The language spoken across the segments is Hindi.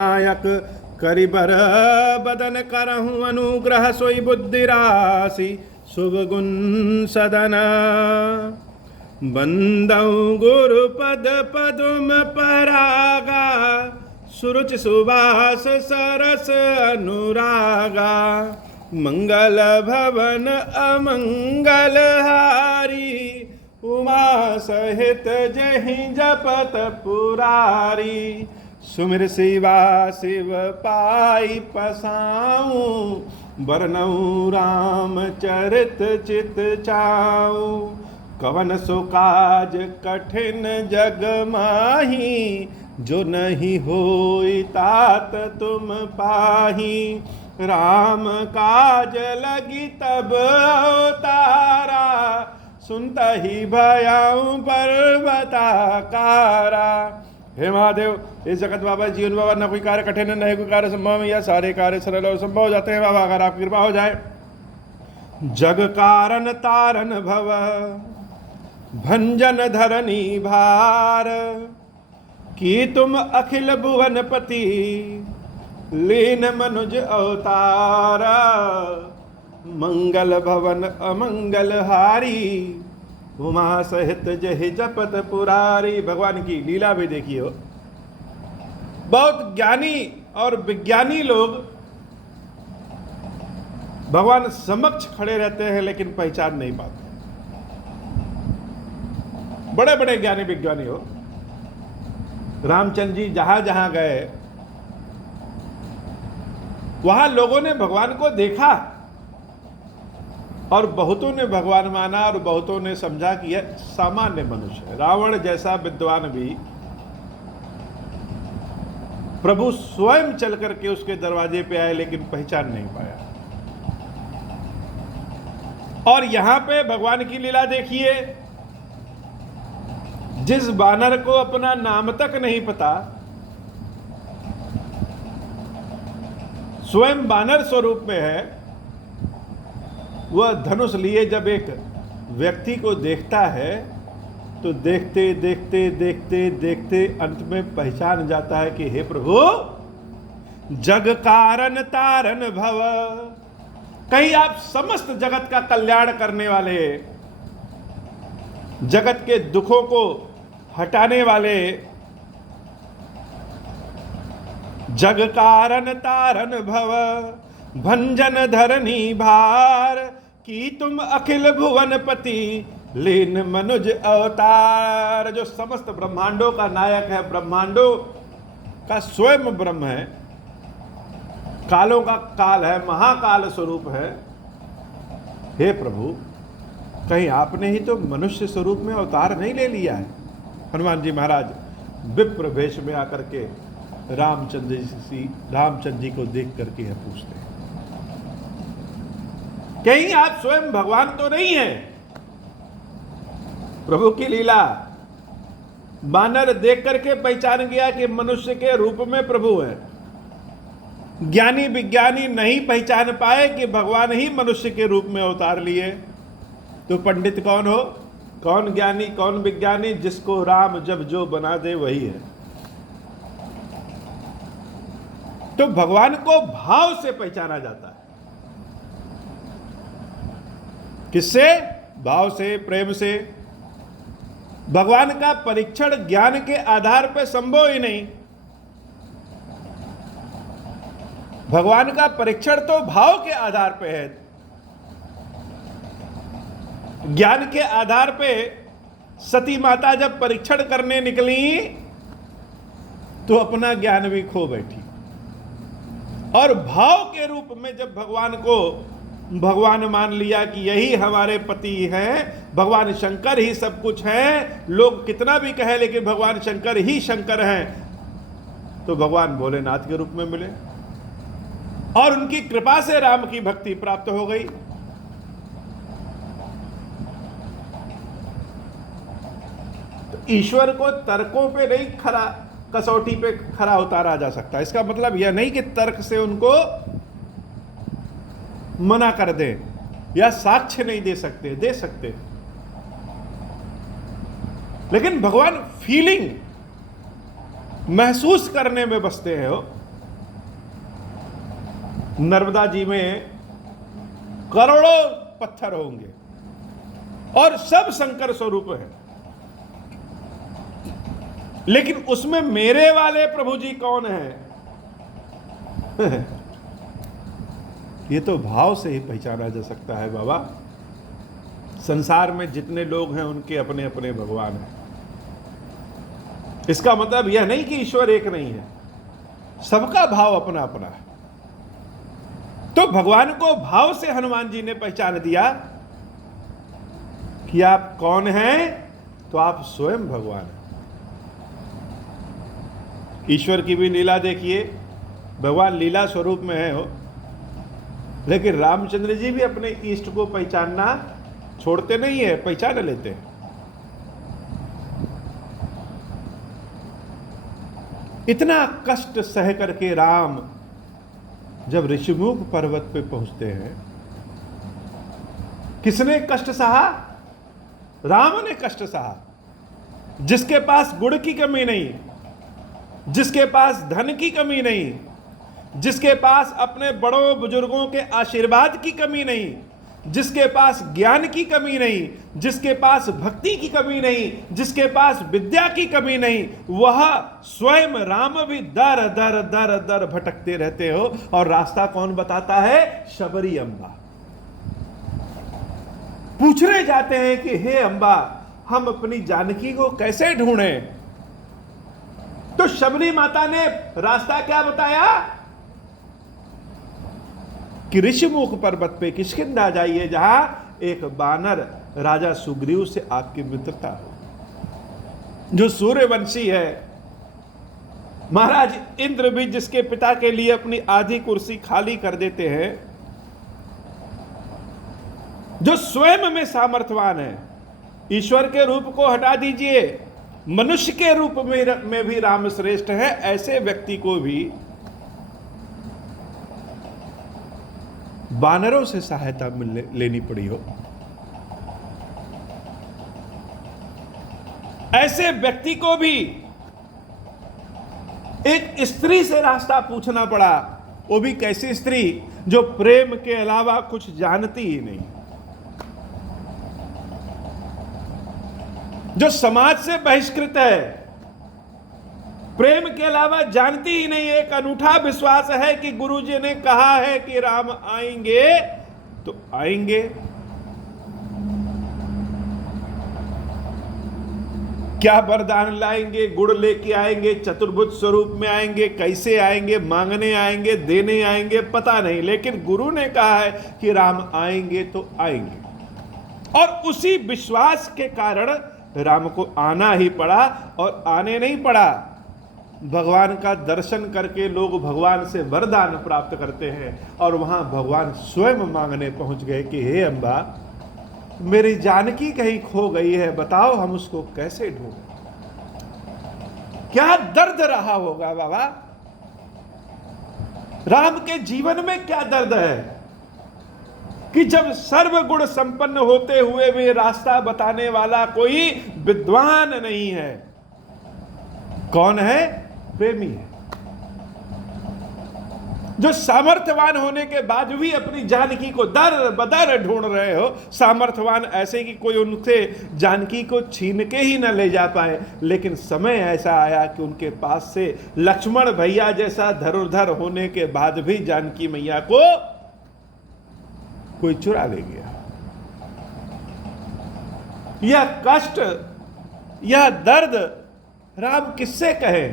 नायक करिबर बदन करहूँ अनुग्रह सोई बुद्धि राशि शुभ गुण सदन बंदौ गुरु पद पदुम परागा सुरुचि सुबास सरस अनुरागा मंगल भवन अमंगल हारी उमा सहित जहि जपत पुरारी सुमिर शिवा शिव पाई पसाऊं बरनऊ राम चरित चित चाऊं कवन सो काज कठिन जग माही जो नहीं होई तात तुम पाही राम काज लगी तब अवतारा सुनता ही भयाऊं पर्वताकारा। हे महादेव, इस जगत बाबा जीवन बाबा न कोई कार्य कठिन न कोई कार्य संभव, या सारे कार्य सरल और संभव हो जाते हैं बाबा अगर आपकी कृपा हो जाए। जग कारण तारन भव भंजन धरनी भार की तुम अखिल भुवन पति लीन मनुज अवतार मंगल भवन अमंगल हारी उमा सहित जहि जपत पुरारी। भगवान की लीला भी देखिए हो। बहुत ज्ञानी और विज्ञानी लोग भगवान समक्ष खड़े रहते हैं लेकिन पहचान नहीं पाते। बड़े बड़े ज्ञानी विज्ञानी हो, रामचंद्र जी जहां जहां गए वहां लोगों ने भगवान को देखा और बहुतों ने भगवान माना और बहुतों ने समझा कि यह सामान्य मनुष्य है। रावण जैसा विद्वान भी प्रभु स्वयं चल करके उसके दरवाजे पे आए लेकिन पहचान नहीं पाया। और यहां पे भगवान की लीला देखिए, जिस बानर को अपना नाम तक नहीं पता, स्वयं बानर स्वरूप में है, वह धनुष लिए जब एक व्यक्ति को देखता है तो देखते देखते देखते देखते अंत में पहचान जाता है कि हे प्रभु, जग कारण तारन भव, कहीं आप समस्त जगत का कल्याण करने वाले, जगत के दुखों को हटाने वाले, जग कारण तारन भव भंजन धरनी भार की तुम अखिल भुवन पति लीन मनुज अवतार। जो समस्त ब्रह्मांडों का नायक है, ब्रह्मांडों का स्वयं ब्रह्म है, कालों का काल है, महाकाल स्वरूप है। हे प्रभु, कहीं आपने ही तो मनुष्य स्वरूप में अवतार नहीं ले लिया है? हनुमान जी महाराज विप्र वेश में आकर के रामचंद्र जी को देख करके यह पूछते हैं, कहीं आप स्वयं भगवान तो नहीं हैं? प्रभु की लीला, बानर देख करके पहचान गया कि मनुष्य के रूप में प्रभु है। ज्ञानी विज्ञानी नहीं पहचान पाए कि भगवान ही मनुष्य के रूप में अवतार लिए। तो पंडित कौन हो, कौन ज्ञानी, कौन विज्ञानी? जिसको राम जब जो बना दे वही है। तो भगवान को भाव से पहचाना जाता है। किससे? भाव से, प्रेम से। भगवान का परीक्षण ज्ञान के आधार पर संभव ही नहीं। भगवान का परीक्षण तो भाव के आधार पे है। ज्ञान के आधार पे सती माता जब परीक्षण करने निकली तो अपना ज्ञान भी खो बैठी, और भाव के रूप में जब भगवान को भगवान मान लिया कि यही हमारे पति हैं, भगवान शंकर ही सब कुछ हैं, लोग कितना भी कहे लेकिन भगवान शंकर ही शंकर हैं, तो भगवान भोलेनाथ के रूप में मिले और उनकी कृपा से राम की भक्ति प्राप्त हो गई। तो ईश्वर को तर्कों पे नहीं खरा, कसौटी पे खरा उतारा जा सकता। इसका मतलब यह नहीं कि तर्क से उनको मना कर दें या साक्ष्य नहीं दे सकते, दे सकते, लेकिन भगवान फीलिंग महसूस करने में बसते हैं। हो नर्मदा जी में करोड़ों पत्थर होंगे और सब शंकर स्वरूप है, लेकिन उसमें मेरे वाले प्रभु जी कौन है? ये तो भाव से ही पहचाना जा सकता है बाबा। संसार में जितने लोग हैं उनके अपने अपने भगवान हैं। इसका मतलब यह नहीं कि ईश्वर एक नहीं है, सबका भाव अपना अपना है। तो भगवान को भाव से हनुमान जी ने पहचान दिया कि आप कौन हैं, तो आप स्वयं भगवान हैं। ईश्वर की भी लीला देखिए, भगवान लीला स्वरूप में है हो, लेकिन रामचंद्र जी भी अपने इष्ट को पहचानना छोड़ते नहीं है, पहचान लेते हैं। इतना कष्ट सह करके राम जब ऋषिमुख पर्वत पे पहुंचते हैं, किसने कष्ट सहा? राम ने कष्ट सहा। जिसके पास गुड़ की कमी नहीं, जिसके पास धन की कमी नहीं, जिसके पास अपने बड़ों बुजुर्गों के आशीर्वाद की कमी नहीं, जिसके पास ज्ञान की कमी नहीं, जिसके पास भक्ति की कमी नहीं, जिसके पास विद्या की कमी नहीं, वह स्वयं राम भी दर दर दर दर भटकते रहते हो। और रास्ता कौन बताता है? शबरी अम्बा। पूछने जाते हैं कि हे अम्बा, हम अपनी जानकी को कैसे ढूंढें? तो शबरी माता ने रास्ता क्या बताया कि ऋषिमुख पर्वत पे किष्किंधा जाइए, जहां एक बानर राजा सुग्रीव से आपकी मित्रता हो, जो सूर्यवंशी है। महाराज इंद्र भी जिसके पिता के लिए अपनी आधी कुर्सी खाली कर देते हैं, जो स्वयं में सामर्थ्यवान है। ईश्वर के रूप को हटा दीजिए, मनुष्य के रूप में भी राम श्रेष्ठ है। ऐसे व्यक्ति को भी बानरों से सहायता लेनी पड़ी हो, ऐसे व्यक्ति को भी एक स्त्री से रास्ता पूछना पड़ा। वो भी कैसी स्त्री? जो प्रेम के अलावा कुछ जानती ही नहीं, जो समाज से बहिष्कृत है, प्रेम के अलावा जानती ही नहीं। एक अनूठा विश्वास है कि गुरुजी ने कहा है कि राम आएंगे तो आएंगे। क्या वरदान लाएंगे? गुड़ लेके आएंगे, चतुर्भुज स्वरूप में आएंगे, कैसे आएंगे? मांगने आएंगे, देने आएंगे, पता नहीं, लेकिन गुरु ने कहा है कि राम आएंगे तो आएंगे। और उसी विश्वास के कारण राम को आना ही पड़ा। और आने नहीं पड़ा, भगवान का दर्शन करके लोग भगवान से वरदान प्राप्त करते हैं। और वहां भगवान स्वयं मांगने पहुंच गए कि हे अम्बा, मेरी जानकी कहीं खो गई है, बताओ हम उसको कैसे ढूंढें? क्या दर्द रहा होगा बाबा? राम के जीवन में क्या दर्द है कि जब सर्वगुण संपन्न होते हुए भी रास्ता बताने वाला कोई विद्वान नहीं है। कौन है? प्रेमी है। जो सामर्थ्यवान होने के बाद भी अपनी जानकी को दर बदर ढूंढ रहे हो। सामर्थ्यवान ऐसे कि कोई उनसे जानकी को छीन के ही न ले जा पाए, लेकिन समय ऐसा आया कि उनके पास से लक्ष्मण भैया जैसा धनुर्धर होने के बाद भी जानकी मैया को कोई चुरा ले गया। यह कष्ट, यह दर्द राम किससे कहे?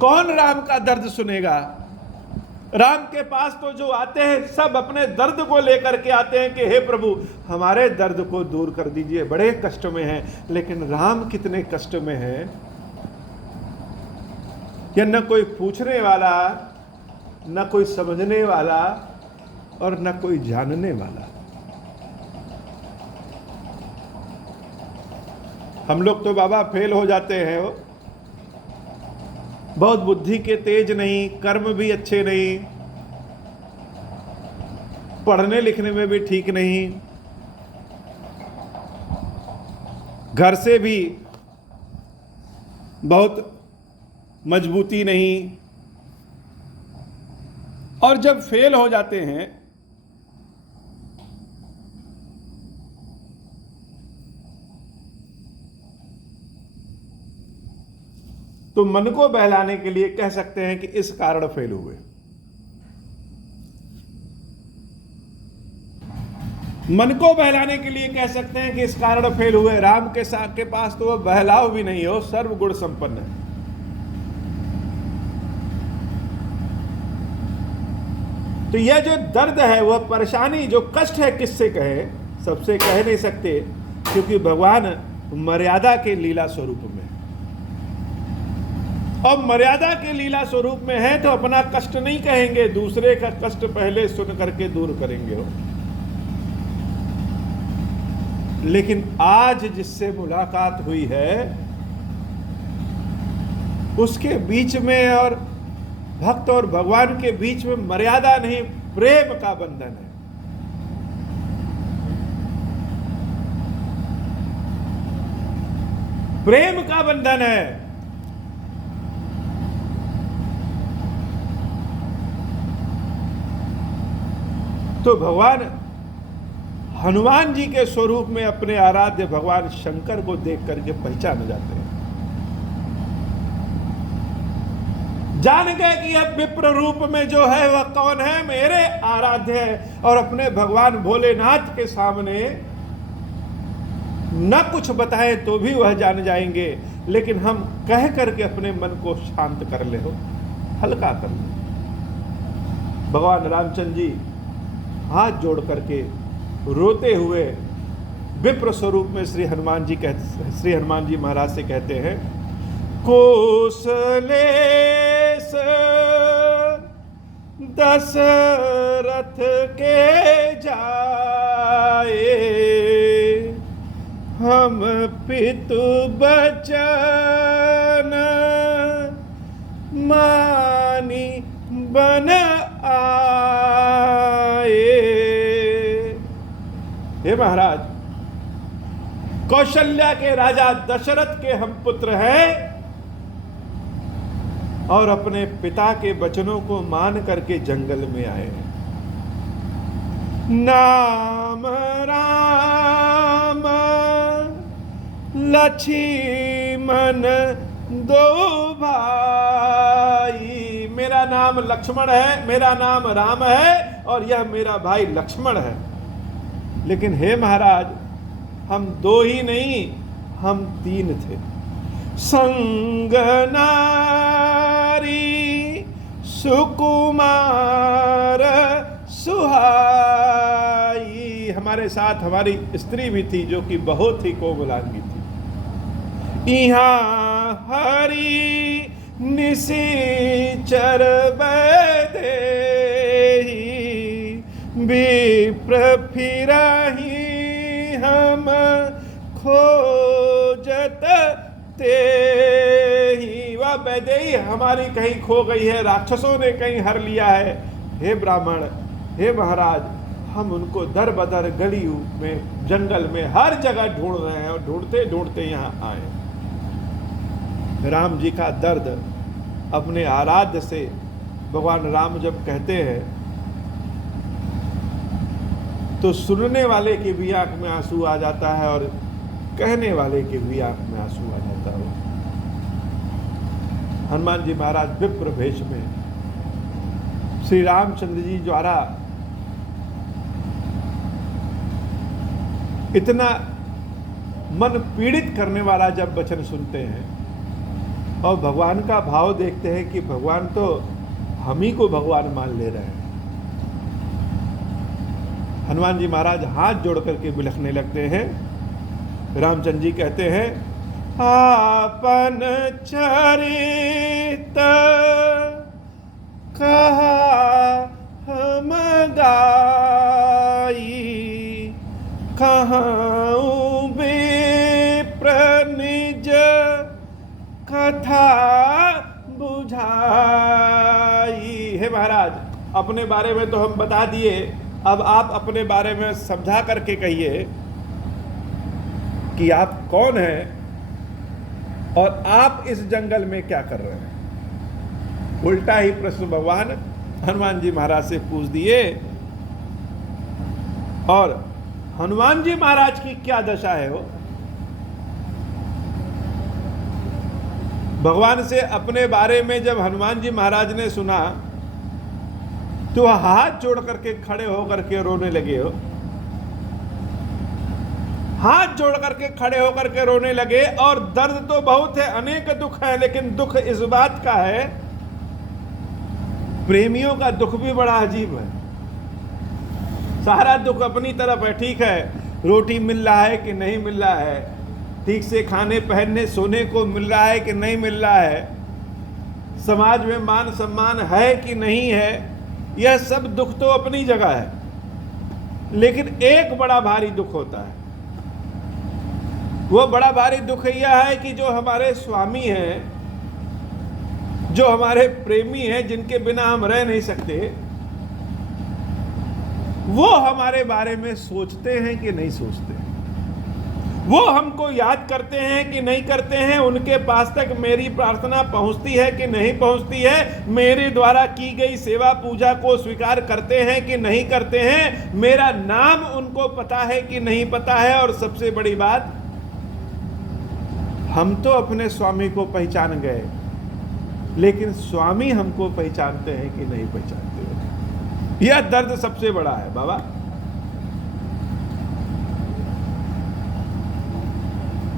कौन राम का दर्द सुनेगा? राम के पास तो जो आते हैं सब अपने दर्द को लेकर के आते हैं कि हे प्रभु, हमारे दर्द को दूर कर दीजिए, बड़े कष्ट में हैं। लेकिन राम कितने कष्ट में हैं, या न कोई पूछने वाला, न कोई समझने वाला, और न कोई जानने वाला। हम लोग तो बाबा फेल हो जाते हैं, वो बहुत बुद्धि के तेज नहीं, कर्म भी अच्छे नहीं, पढ़ने लिखने में भी ठीक नहीं, घर से भी बहुत मजबूती नहीं, और जब फेल हो जाते हैं तो मन को बहलाने के लिए कह सकते हैं कि इस कारण फेल हुए। मन को बहलाने के लिए कह सकते हैं कि इस कारण फेल हुए। राम के पास तो वह बहलाव भी नहीं हो, सर्वगुण संपन्न है। तो यह जो दर्द है, वह परेशानी, जो कष्ट है, किससे कहे? सबसे कह नहीं सकते, क्योंकि भगवान मर्यादा के लीला स्वरूप में, और मर्यादा के लीला स्वरूप में है तो अपना कष्ट नहीं कहेंगे, दूसरे का कष्ट पहले सुन करके दूर करेंगे हो। लेकिन आज जिससे मुलाकात हुई है उसके बीच में और भक्त और भगवान के बीच में मर्यादा नहीं, प्रेम का बंधन है। प्रेम का बंधन है। तो भगवान हनुमान जी के स्वरूप में अपने आराध्य भगवान शंकर को देख करके पहचान जाते हैं, जान गए कि अब विप्र रूप में जो है वह कौन है, मेरे आराध्य है। और अपने भगवान भोलेनाथ के सामने न कुछ बताए तो भी वह जान जाएंगे, लेकिन हम कह करके अपने मन को शांत कर ले, हो हल्का कर ले। भगवान रामचंद्र जी हाथ जोड़ करके रोते हुए विप्र स्वरूप में श्री हनुमान जी महाराज से कहते हैं, कौशलेश दशरथ के जाए, हम पितु बचन मानी बन आए। हे महाराज, कौशल्या के राजा दशरथ के हम पुत्र हैं और अपने पिता के वचनों को मान करके जंगल में आए हैं। नाम राम लक्ष्मण दो भाई, मेरा नाम लक्ष्मण है, मेरा नाम राम है और यह मेरा भाई लक्ष्मण है। लेकिन हे महाराज, हम दो ही नहीं, हम तीन थे। संग नारी सुकुमार सुहाई, हमारे साथ हमारी स्त्री भी थी जो कि बहुत ही कोमलांगी थी। यहाँ हरि निशिचर बैदेहि, विप्र फिरहि हम खोजत तेहि। वह वैदेही हमारी कहीं खो गई है, राक्षसों ने कहीं हर लिया है। हे ब्राह्मण, हे महाराज, हम उनको दर बदर गली में, जंगल में, हर जगह ढूंढ रहे हैं और ढूंढते ढूंढते यहाँ आए। राम जी का दर्द अपने आराध्य से भगवान राम जब कहते हैं तो सुनने वाले की भी आंख में आंसू आ जाता है और कहने वाले की भी आंख में आंसू आ जाता है। हनुमान जी महाराज विप्र भेष में श्री रामचंद्र जी द्वारा इतना मन पीड़ित करने वाला जब वचन सुनते हैं और भगवान का भाव देखते हैं कि भगवान तो हम ही को भगवान मान ले रहे हैं, हनुमान जी महाराज हाथ जोड़ करके बिलखने लगते हैं। रामचंद्र जी कहते हैं, आपन चरित कहा हम गाई, कहाँ विप्र निज कथा बुझाई। हे महाराज, अपने बारे में तो हम बता दिए, अब आप अपने बारे में समझा करके कहिए कि आप कौन हैं और आप इस जंगल में क्या कर रहे हैं। उल्टा ही प्रश्न भगवान हनुमान जी महाराज से पूछ दिए। और हनुमान जी महाराज की क्या दशा है, वो भगवान से अपने बारे में जब हनुमान जी महाराज ने सुना तो वह हाथ जोड़ करके खड़े होकर के रोने लगे हो, हाथ जोड़ करके खड़े होकर के रोने लगे। और दर्द तो बहुत है, अनेक दुख है, लेकिन दुख इस बात का है, प्रेमियों का दुख भी बड़ा अजीब है। सारा दुख अपनी तरफ है, ठीक है, रोटी मिल रहा है कि नहीं मिल रहा है, ठीक से खाने पहनने सोने को मिल रहा है कि नहीं मिल रहा है, समाज में मान सम्मान है कि नहीं है, यह सब दुख तो अपनी जगह है। लेकिन एक बड़ा भारी दुख होता है, वो बड़ा भारी दुख यह है कि जो हमारे स्वामी हैं, जो हमारे प्रेमी हैं, जिनके बिना हम रह नहीं सकते, वो हमारे बारे में सोचते हैं कि नहीं सोचते, वो हमको याद करते हैं कि नहीं करते हैं, उनके पास तक मेरी प्रार्थना पहुंचती है कि नहीं पहुंचती है, मेरे द्वारा की गई सेवा पूजा को स्वीकार करते हैं कि नहीं करते हैं, मेरा नाम उनको पता है कि नहीं पता है। और सबसे बड़ी बात, हम तो अपने स्वामी को पहचान गए, लेकिन स्वामी हमको पहचानते हैं कि नहीं पहचानते हैं। यह दर्द सबसे बड़ा है बाबा।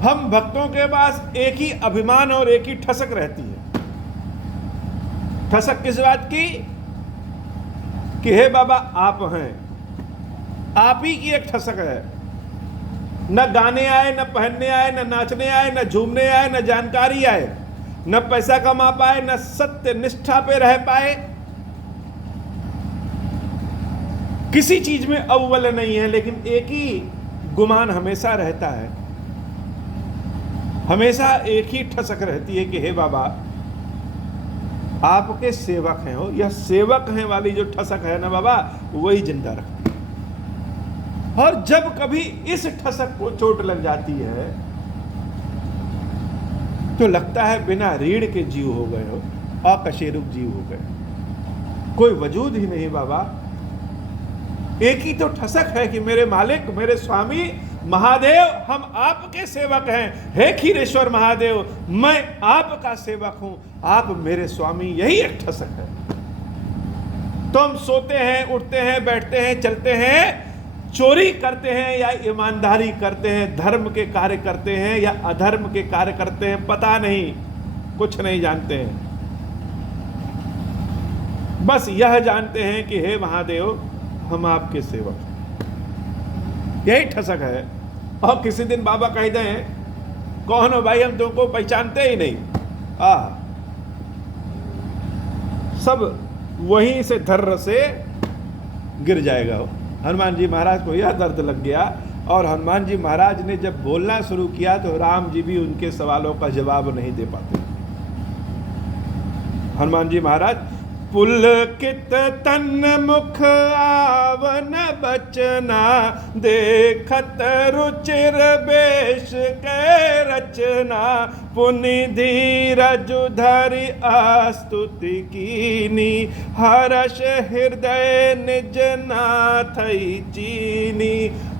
हम भक्तों के पास एक ही अभिमान और एक ही ठसक रहती है। ठसक किस बात की? कि हे बाबा आप हैं, आप ही की एक ठसक है। न गाने आए, न पहनने आए, न नाचने आए, न झूमने आए, न जानकारी आए, न पैसा कमा पाए, न सत्य निष्ठा पे रह पाए, किसी चीज में अव्वल नहीं है, लेकिन एक ही गुमान हमेशा रहता है, हमेशा एक ही ठसक रहती है कि हे बाबा आपके सेवक हैं हो। यह सेवक हैं वाली जो ठसक है ना बाबा, वही जिंदा रखती है। और जब कभी इस ठसक को चोट लग जाती है तो लगता है बिना रीढ़ के जीव हो गए हो, अकशेरुक जीव हो गए, कोई वजूद ही नहीं बाबा। एक ही तो ठसक है कि मेरे मालिक, मेरे स्वामी महादेव, हम आपके सेवक हैं। हे खीरेश्वर महादेव, मैं आपका सेवक हूं, आप मेरे स्वामी, यही एक ठसक है। तो हम सोते हैं, उठते हैं, बैठते हैं, चलते हैं, चोरी करते हैं या ईमानदारी करते हैं, धर्म के कार्य करते हैं या अधर्म के कार्य करते हैं, पता नहीं, कुछ नहीं जानते हैं। बस यह जानते हैं कि हे महादेव हम आपके सेवक हैं, यही ठसक है। और किसी दिन बाबा कह दें, कौन हो भाई, हम तुमको पहचानते ही नहीं, सब वहीं से धर्र से गिर जाएगा। हनुमान जी महाराज को यह दर्द लग गया, और हनुमान जी महाराज ने जब बोलना शुरू किया तो राम जी भी उनके सवालों का जवाब नहीं दे पाते। हनुमान जी महाराज, पुलकित तन मुख आवन बचना, देखत रुचिर बेश के रचना, पुनि धीरज धरि आस्तुति कीनी, हर्ष हृदय निज नाथई चीनी,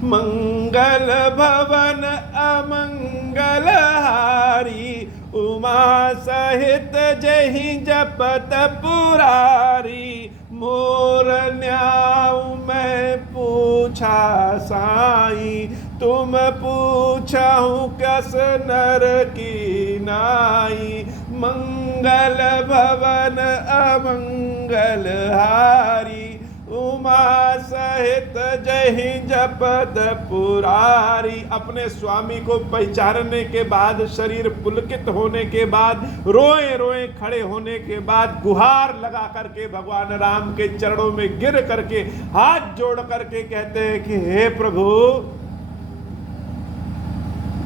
मंगल भवन अमंगल हारी, उमा सहित जहि जपत पुरारी, मोर न्याऊ मैं पूछा साई, तुम पूछाहूँ कस नर की नाई, मंगल भवन अमंगल हारी, उमा सहित जहि जपत पुरारी। अपने स्वामी को पहचानने के बाद, शरीर पुलकित होने के बाद, रोए रोए खड़े होने के बाद, गुहार लगा करके भगवान राम के चरणों में गिर करके हाथ जोड़ करके कहते हैं कि हे प्रभु,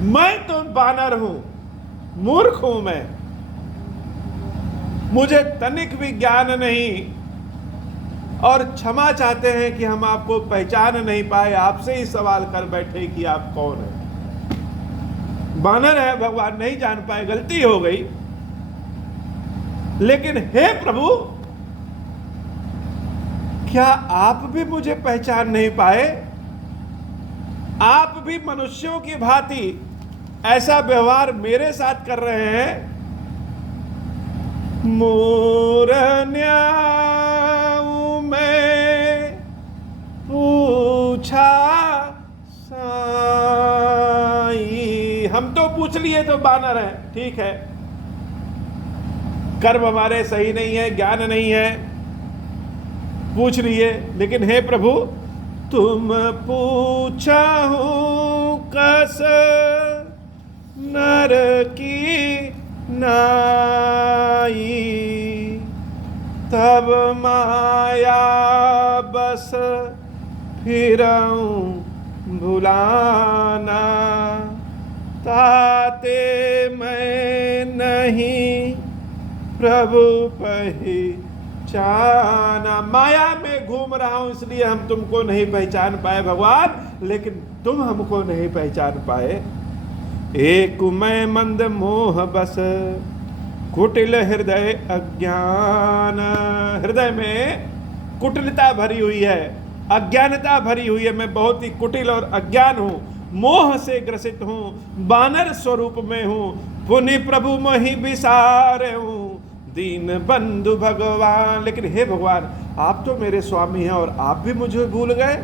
मैं तो बानर हूं, मूर्ख हूं मैं, मुझे तनिक भी ज्ञान नहीं, और क्षमा चाहते हैं कि हम आपको पहचान नहीं पाए, आपसे ही सवाल कर बैठे कि आप कौन हैं। बानर है भगवान, नहीं जान पाए, गलती हो गई, लेकिन हे प्रभु क्या आप भी मुझे पहचान नहीं पाए? आप भी मनुष्यों की भांति ऐसा व्यवहार मेरे साथ कर रहे हैं। मोरन्याऊ में पूछा साई। हम तो पूछ लिए तो बानर है, ठीक है, कर्म हमारे सही नहीं है, ज्ञान नहीं है, पूछ लिए, लेकिन हे प्रभु तुम पूछा हूं कस नर की नाई, तब माया बस फिरऊं भुलाना, ताते मैं नहीं प्रभु पहचाना। माया में घूम रहा हूं इसलिए हम तुमको नहीं पहचान पाए भगवान, लेकिन तुम हमको नहीं पहचान पाए। एक मैं मंद मोह बस कुटिल हृदय अज्ञान। हृदय में कुटिलता भरी हुई है, अज्ञानता भरी हुई है। मैं बहुत ही कुटिल और अज्ञान हूं, मोह से ग्रसित हूं, बानर स्वरूप में हूं। पुनि प्रभु मोहि विसारे हूं, दीन बंधु भगवान। लेकिन हे भगवान, आप तो मेरे स्वामी हैं और आप भी मुझे भूल गए,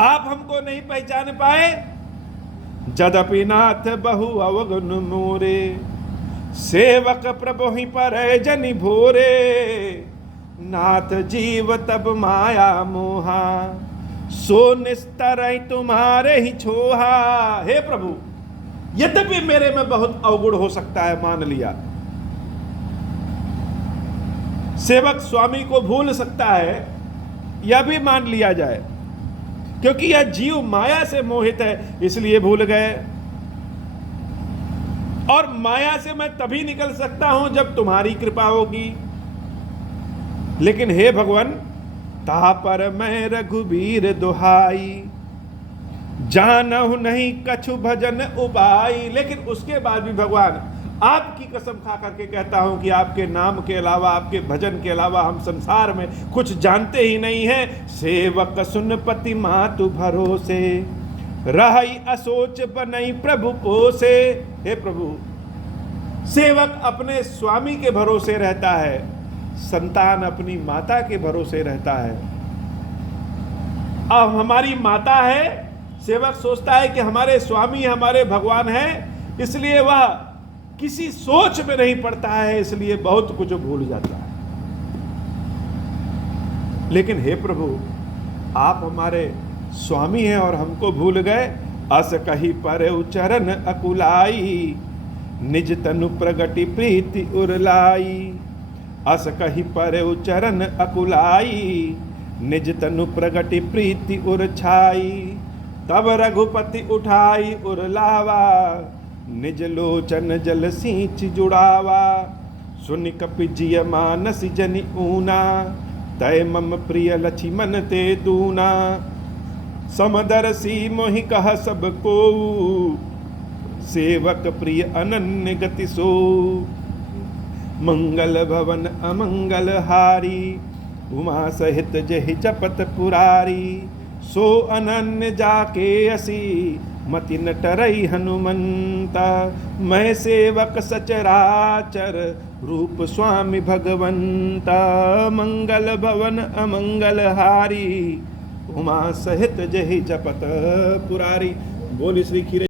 आप हमको नहीं पहचान पाए। जदपि नाथ बहु अवगुण मोरे, सेवक प्रभु ही पर जनि भोरे। नाथ जीव तब माया मोहा, सो निस्तर तुम्हारे ही छोहा। हे प्रभु, यद्यपि मेरे में बहुत अवगुण हो सकता है, मान लिया, सेवक स्वामी को भूल सकता है, यह भी मान लिया जाए, क्योंकि यह जीव माया से मोहित है इसलिए भूल गए। और माया से मैं तभी निकल सकता हूं जब तुम्हारी कृपा होगी। लेकिन हे भगवान, ता पर मैं रघुबीर दुहाई, जानहु नहीं कछु भजन उपाई। लेकिन उसके बाद भी भगवान, आपकी कसम खा करके कहता हूं कि आपके नाम के अलावा, आपके भजन के अलावा हम संसार में कुछ जानते ही नहीं हैं। सेवक सुन पति मातु भरोसे, रही असोच बनई प्रभु पोसे। हे प्रभु, सेवक अपने स्वामी के भरोसे रहता है, संतान अपनी माता के भरोसे रहता है। अब हमारी माता है, सेवक सोचता है कि हमारे स्वामी हमारे भगवान हैं, इसलिए वह किसी सोच में नहीं पड़ता है, इसलिए बहुत कुछ भूल जाता है। लेकिन हे प्रभु, आप हमारे स्वामी हैं और हमको भूल गए। अस कही पर चरण अकुलाई, निज तनु प्रगति प्रीति उरलाई। अस कही पर चरण अकुलाई, निज तनु प्रगति प्रीति उरछाई। तब रघुपति उठाई उरलावा, निज लोचन जल सींच जुड़ावा। सुनि कपि जिय मानस जनि ऊना, तय मम प्रिय लक्ष्मण ते दूना। समदर्शी मोहि कह सब को, सेवक प्रिय अनन्य गति सो। मंगल भवन अमंगल हारी, उमा सहित जहि जपत पुरारी। सो अनन्य जाके असी, मति न टरई हनुमंता। मैं सेवक सचराचर, रूप स्वामी भगवंता। मंगल भवन अमंगल हारी, उमा सहित जहि जपत पुरारी। बोल श्री खीरे।